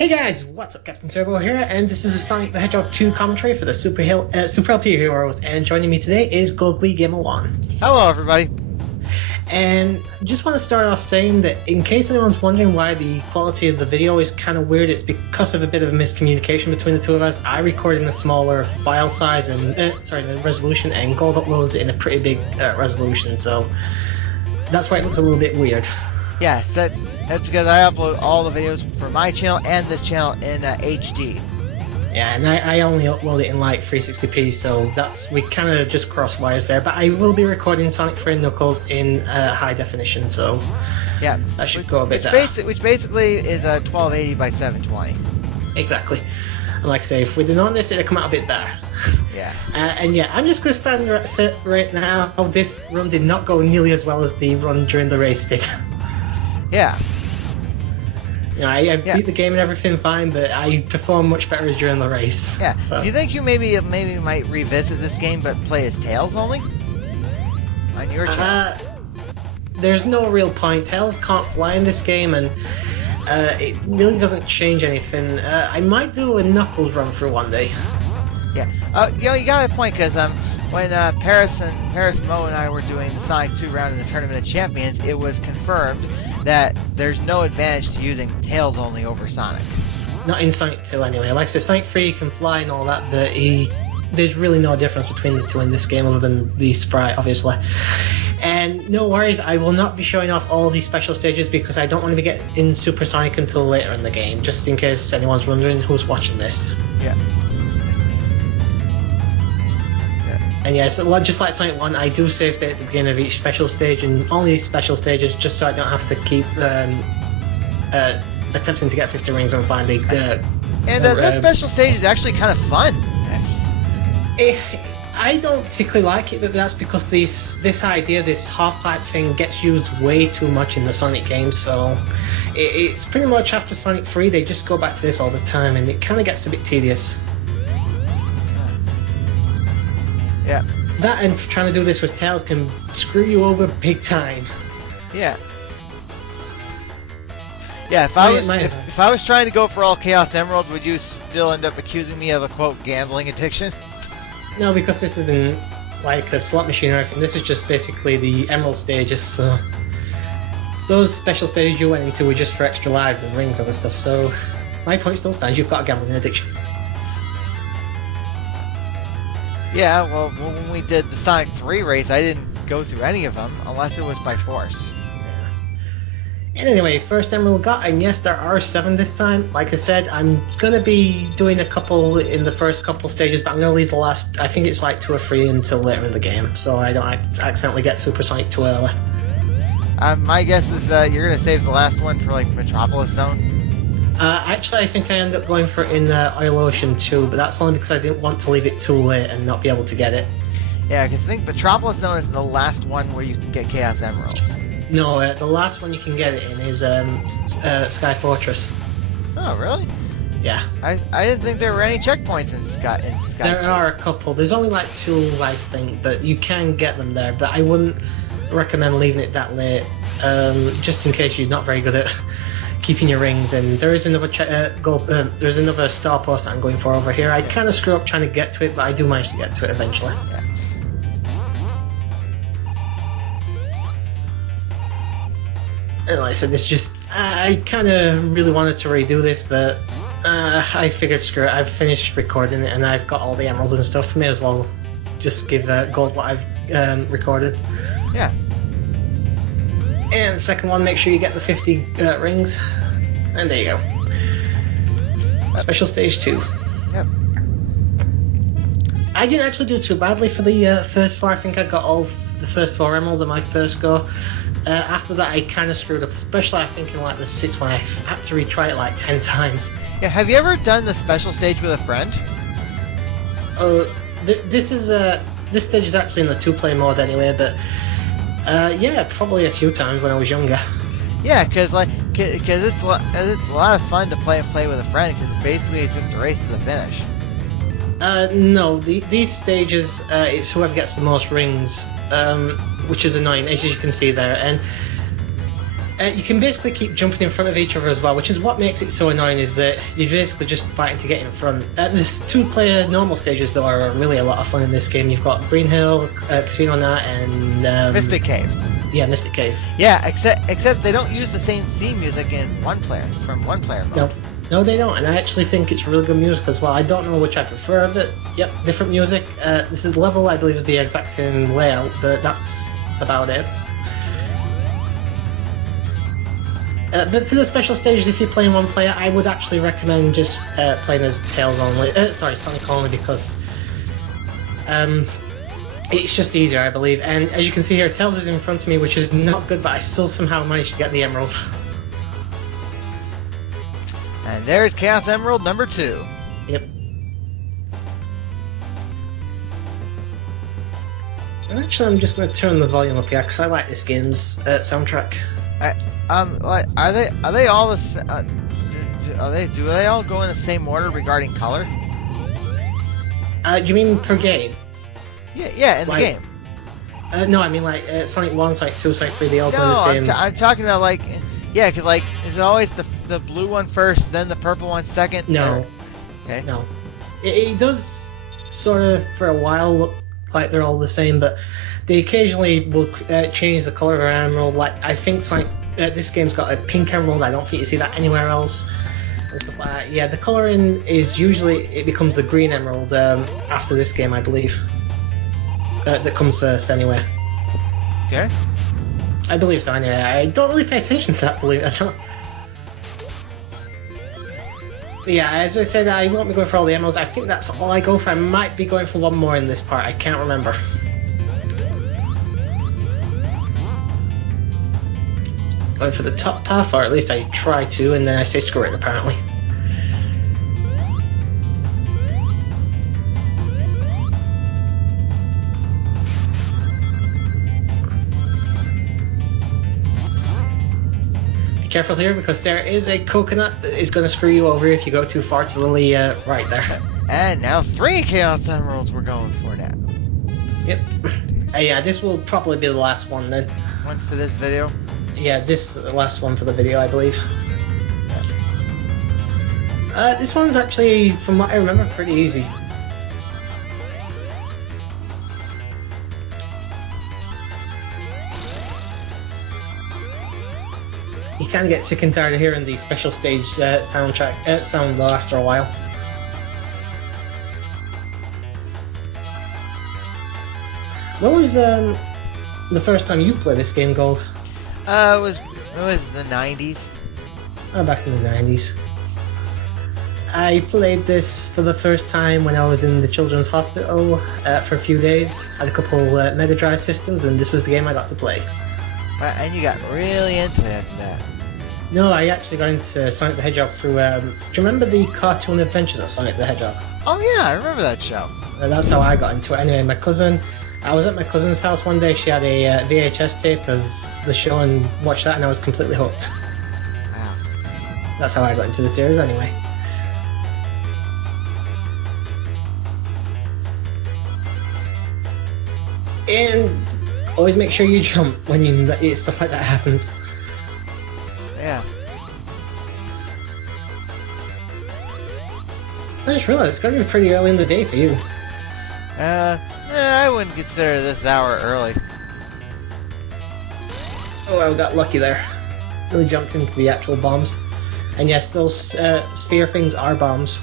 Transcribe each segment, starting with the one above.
Hey guys, what's up? Captain Turbo here, and this is a Sonic the Hedgehog 2 commentary for the Super LP Heroes, and joining me today is Goldglee Gamer 1. Hello everybody. And just want to start off saying that in case anyone's wondering why the quality of the video is kind of weird, it's because of a bit of a miscommunication between the two of us. I record in a smaller file size and, the resolution, and Gold uploads it in a pretty big resolution, so that's why it looks a little bit weird. Yes, that's because I upload all the videos for my channel and this channel in HD. Yeah, and I only upload it in like 360p, so we kind of just cross wires there. But I will be recording Sonic 3 and Knuckles in high definition, so yeah, that should go a bit better. Which basically is a 1280 by 720. Exactly. And like I say, if we'd done on this, it'd come out a bit better. Yeah. And yeah, I'm just going to stand right now. This run did not go nearly as well as the run during the race did. Yeah. You know, I beat the game and everything fine, but I performed much better during the race. Yeah. So. Do you think you maybe might revisit this game but play as Tails only? On your channel? There's no real point. Tails can't fly in this game, and it really doesn't change anything. I might do a Knuckles run through one day. Yeah. You got a point, because when Paris, Mo, and I were doing the Sonic 2 round in the Tournament of Champions, it was confirmed that there's no advantage to using Tails only over Sonic. Not in Sonic 2 anyway. Like I said, Sonic 3 can fly and all that, but there's really no difference between the two in this game other than the sprite, obviously. And no worries, I will not be showing off all these special stages because I don't want to be getting Super Sonic until later in the game, just in case anyone's wondering who's watching this. Yeah. And yeah, so just like Sonic 1, I do save state at the beginning of each special stage, and only special stages, just so I don't have to keep attempting to get 50 rings and finding that special stage is actually kind of fun. I don't particularly like it, but that's because this idea, this half-pipe thing, gets used way too much in the Sonic games, so it's pretty much after Sonic 3, they just go back to this all the time, and it kind of gets a bit tedious. Yeah. That and trying to do this with Tails can screw you over big time. Yeah. Yeah, if I was trying to go for all Chaos Emeralds, would you still end up accusing me of a, quote, gambling addiction? No, because this isn't like a slot machine or anything. This is just basically the Emerald stages, so those special stages you went into were just for extra lives and rings and stuff, so my point still stands, you've got a gambling addiction. Yeah, well, when we did the Sonic 3 race, I didn't go through any of them, unless it was by force. And anyway, first Emerald got, and yes, there are 7 this time. Like I said, I'm going to be doing a couple in the first couple stages, but I'm going to leave the last, I think it's like 2 or 3 until later in the game, so I don't accidentally get Super Sonic too early. My guess is you're going to save the last one for, like, Metropolis Zone? Actually, I think I ended up going for it in Oil Ocean too, but that's only because I didn't want to leave it too late and not be able to get it. Yeah, because I think Metropolis Zone is the last one where you can get Chaos Emeralds. No, the last one you can get it in is Sky Fortress. Oh, really? Yeah. I didn't think there were any checkpoints in Sky. There are a couple. There's only like 2, I think, but you can get them there. But I wouldn't recommend leaving it that late, just in case you're not very good at keeping your rings. And there is another there's another star post that I'm going for over here. I kind of screw up trying to get to it, but I do manage to get to it eventually. Yeah. And like I said, this just I kind of really wanted to redo this, but I figured screw it. I've finished recording it and I've got all the emeralds and stuff. May as well just give Gold what I've recorded. Yeah. And the second one, make sure you get the 50 rings. And there you go. Special stage 2. Yep. I didn't actually do too badly for the first 4. I think I got all the first 4 emeralds on my first go. After that, I kind of screwed up, especially I think in like the 6th one. I had to retry it like 10 times. Yeah, have you ever done the special stage with a friend? This stage is actually in the 2-player mode anyway, but yeah, probably a few times when I was younger. Yeah, because it's a lot of fun to play with a friend, because basically it's just a race to the finish. No, these stages, it's whoever gets the most rings, which is annoying, as you can see there. You can basically keep jumping in front of each other as well, which is what makes it so annoying, is that you're basically just fighting to get in front. There's 2-player normal stages that are really a lot of fun in this game. You've got Green Hill, Casino Night, and... Mystic Cave. Yeah, Mystic Cave. Yeah, except they don't use the same theme music in one player mode. No, they don't, and I actually think it's really good music as well. I don't know which I prefer, but yep, different music. This is level, I believe, is the exact same layout, but that's about it. But for the special stages, if you're playing one player, I would actually recommend just playing as Tails only. Sorry, Sonic only, because it's just easier, I believe. And as you can see here, Tails is in front of me, which is not good, but I still somehow managed to get the emerald. And there's Chaos Emerald number 2. Yep. And actually, I'm just going to turn the volume up here because I like this game's soundtrack. Like, are they all the do they all go in the same order regarding color? Do you mean per game? Yeah, in the game. No, I mean like Sonic 1, Sonic 2, Sonic 3, they all go in the same... I'm talking about like, yeah, cause like, is it always the blue one first, then the purple one second? No. Or... Okay. No. It does sort of, for a while, look like they're all the same, but they occasionally will change the color of an emerald. Like, I think Sonic, this game's got a pink emerald, I don't think you see that anywhere else. And stuff like that. Yeah, the coloring is usually, it becomes the green emerald after this game, I believe. That comes first, anyway. Okay. I believe so, anyway. I don't really pay attention to that, believe it or not. But yeah, as I said, I won't be going for all the emeralds. I think that's all I go for. I might be going for one more in this part. I can't remember. Going for the top path, or at least I try to, and then I say screw it, apparently. Careful here, because there is a coconut that is going to screw you over if you go too far to the right there. And now 3 Chaos Emeralds we're going for now. Yep. Yeah, this will probably be the last one then. One for this video? Yeah, this is the last one for the video, I believe. This one's actually, from what I remember, pretty easy. You kind of get sick and tired of hearing the special stage soundtrack sound though after a while. What was the first time you played this game, Gold? It was the 90s. Oh, back in the 90s. I played this for the first time when I was in the children's hospital for a few days. Had a couple Mega Drive systems, and this was the game I got to play. And you got really into it after that. No, I actually got into Sonic the Hedgehog through... do you remember the cartoon adventures of Sonic the Hedgehog? Oh yeah, I remember that show. That's how I got into it. Anyway, I was at my cousin's house one day. She had a VHS tape of the show and watched that, and I was completely hooked. Wow. That's how I got into the series anyway. And always make sure you jump when stuff like that happens. Yeah. I just realized it's going to be pretty early in the day for you. I wouldn't consider this hour early. Oh, I got lucky there. Really jumped into the actual bombs. And yes, those sphere things are bombs.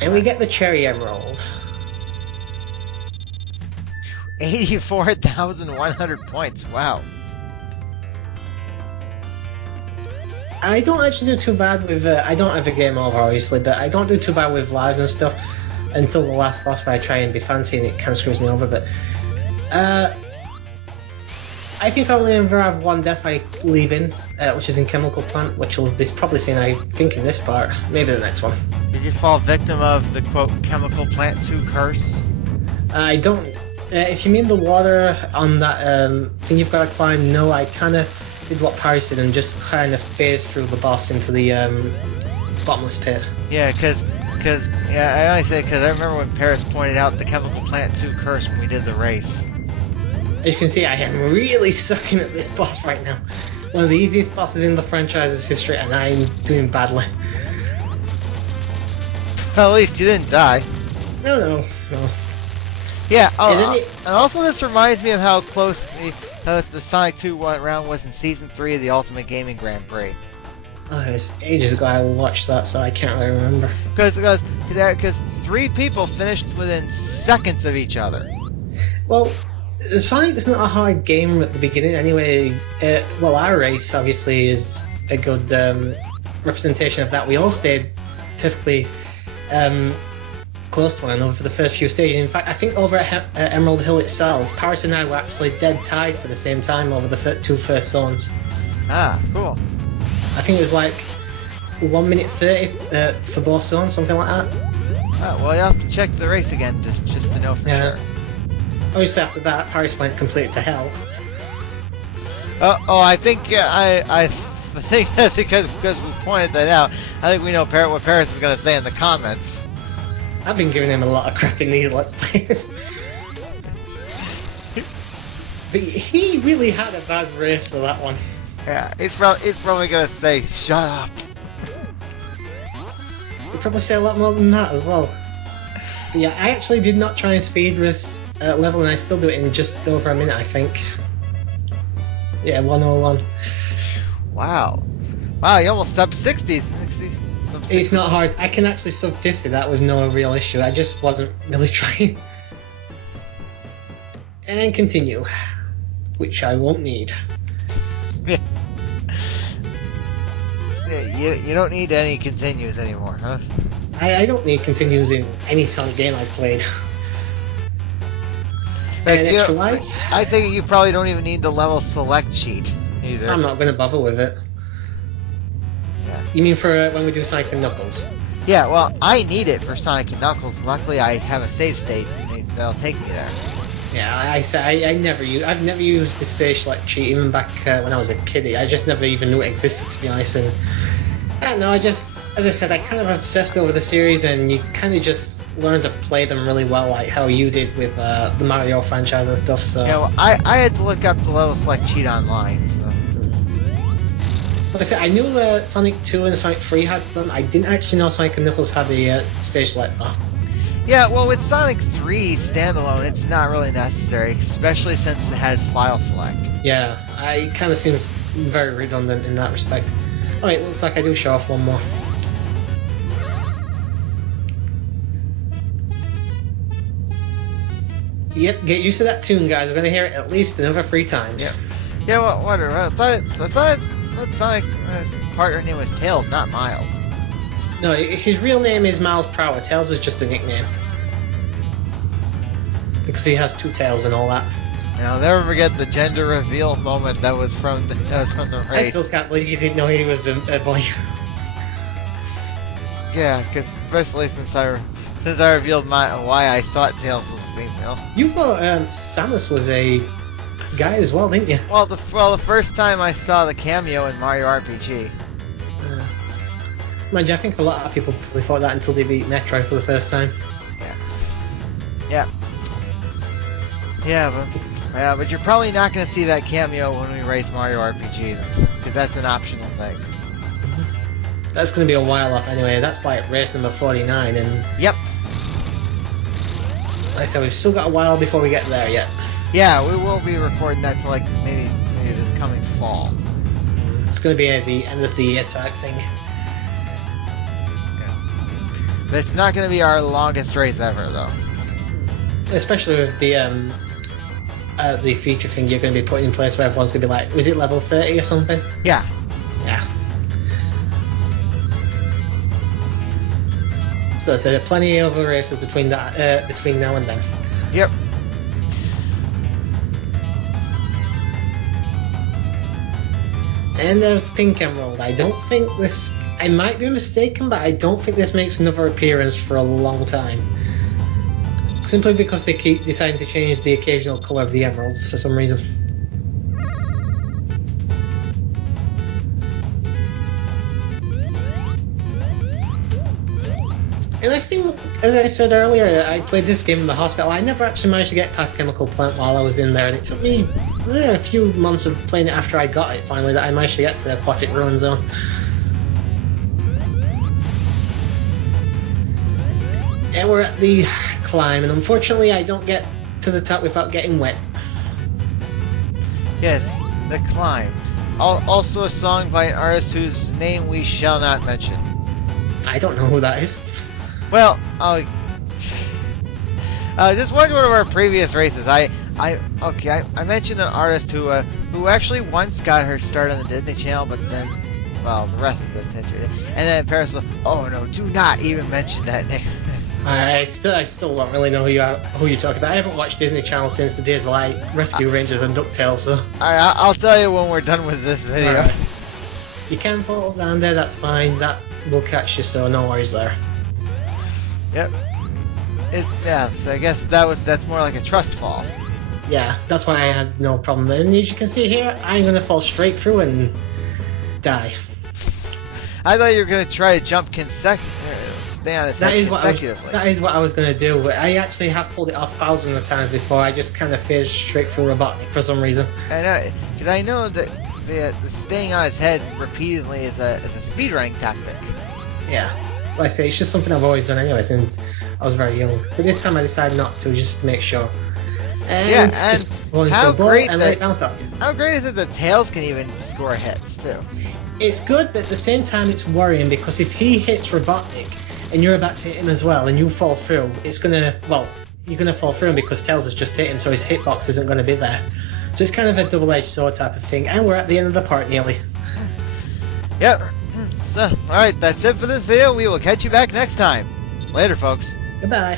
And we get the Cherry Emerald. 84,100 points, wow. I don't actually do too bad with, I don't have a game over obviously, but I don't do too bad with lives and stuff until the last boss where I try and be fancy and it kind of screws me over, but I think I'll ever have one death I leave in, which is in Chemical Plant, which will be probably seen, I think, in this part, maybe the next one. Did you fall victim of the quote Chemical Plant 2 curse? I don't, if you mean the water on that thing you've got to climb, no, I kind of did what Paris did and just kind of phased through the boss into the bottomless pit. Yeah, yeah, I only say because I remember when Paris pointed out the Chemical Plant 2 curse when we did the race. As you can see, I am really sucking at this boss right now. One of the easiest bosses in the franchise's history, and I'm doing badly. Well, at least you didn't die. No. Yeah, And and also this reminds me of how close the Sonic 2 round was in Season 3 of the Ultimate Gaming Grand Prix. Oh, it was ages ago I watched that, so I can't really remember. Because 3 people finished within seconds of each other. Well, Sonic is not a hard game at the beginning anyway. Well, our race obviously is a good representation of that. We all stayed perfectly close to one another for the first few stages. In fact, I think over at Emerald Hill itself, Paris and I were actually dead tied for the same time over the 2 first zones. Ah, cool. I think it was like 1 minute 30 for both zones, something like that. Oh, well, you have to check the race again just to know for sure. Obviously, after that, Paris went completely to hell. I think I think that's because we pointed that out. I think we know what Paris is going to say in the comments. I've been giving him a lot of crap in these Let's Plays. But he really had a bad race for that one. Yeah, he's probably going to say, shut up. He'd probably say a lot more than that as well. But yeah, I actually did not try and speed this level, and I still do it in just over a minute, I think. Yeah, 101. Wow, you almost sub 60. It's not hard. I can actually sub 50 that with no real issue. I just wasn't really trying. And continue. Which I won't need. Yeah, you don't need any continues anymore, huh? I don't need continues in any Sonic game I've played. Like, and extra life? I think you probably don't even need the level select sheet either. I'm not going to bother with it. Yeah. You mean for when we do Sonic and Knuckles? Yeah, well, I need it for Sonic and Knuckles. Luckily, I have a save state, and they'll take me there. Yeah, I've never used the stage select cheat even back when I was a kiddie. I just never even knew it existed, to be honest. And I don't know. As I said, I kind of obsessed over the series, and you kind of just learn to play them really well, like how you did with the Mario franchise and stuff. So yeah, well, I had to look up the level select cheat online. So. Like I said, I knew Sonic 2 and Sonic 3 had them. I didn't actually know Sonic and Knuckles had the stage select though. Yeah, well, with Sonic 3 standalone, it's not really necessary, especially since it has file select. Yeah, it kind of seems very redundant in that respect. Alright, looks like I do show off one more. Yep, get used to that tune, guys. We're going to hear it at least another 3 times. Yep. Yeah, well, whatever. I thought Sonic partner name was Tails, not Miles. No, his real name is Miles Prower. Tails is just a nickname. Because he has 2 tails and all that. And I'll never forget the gender reveal moment that was from the race. I still can't believe you didn't know he was a boy. Yeah, cause especially since I revealed why I thought Tails was a female. You thought Samus was a guy as well, didn't you? Well, the first time I saw the cameo in Mario RPG. Mind you, I think a lot of people probably thought that until they beat Metroid for the first time. Yeah, but you're probably not going to see that cameo when we race Mario RPG, because that's an optional thing. That's going to be a while off anyway. That's like race number 49, and yep. Like I said, we've still got a while before we get there yet. Yeah, we will be recording that till like maybe this coming fall. It's going to be at the end of the year type thing. But it's not going to be our longest race ever, though. Especially with the feature thing you're going to be putting in place where everyone's going to be like, was it level 30 or something? Yeah. Yeah. So there's plenty of other races between now and then. Yep. And there's Pink Emerald. I might be mistaken, but I don't think this makes another appearance for a long time. Simply because they keep deciding to change the occasional colour of the emeralds for some reason. And I think, as I said earlier, I played this game in the hospital. I never actually managed to get past Chemical Plant while I was in there, and it took me a few months of playing it after I got it finally that I managed to get to the Aquatic Ruin Zone. And we're at the climb, and unfortunately I don't get to the top without getting wet. Yes, The Climb. Also a song by an artist whose name we shall not mention. I don't know who that is. Well, just watch one of our previous races. I mentioned an artist who actually once got her start on the Disney Channel, but then, well, the rest of the history. And then Paris was, oh no, do not even mention that name. I still don't really know who you're talking about. I haven't watched Disney Channel since the days of like Rescue Rangers and DuckTales, so. Alright, I'll tell you when we're done with this video. Right. You can fall down there, that's fine. That will catch you, so no worries there. Yep. So I guess that's more like a trust fall. Yeah, that's why I had no problem. And as you can see here, I'm gonna fall straight through and die. I thought you were gonna try to jump consecutively. That is what I was gonna do, but I actually have pulled it off thousands of times before. I just kind of phased straight through Robotnik for some reason. I know, because I know that the staying on his head repeatedly is a speedrunning tactic. Yeah, like I say, it's just something I've always done anyway since I was very young. But this time I decided not to, just to make sure. And how great and let it bounce up. How great is it that Tails can even score hits too? It's good, but at the same time it's worrying because if he hits Robotnik and you're about to hit him as well and you fall through, you're gonna fall through him because Tails has just hit him, so his hitbox isn't gonna be there. So it's kind of a double-edged sword type of thing, and we're at the end of the part nearly. Yep. So, alright, that's it for this video. We will catch you back next time. Later, folks. Goodbye.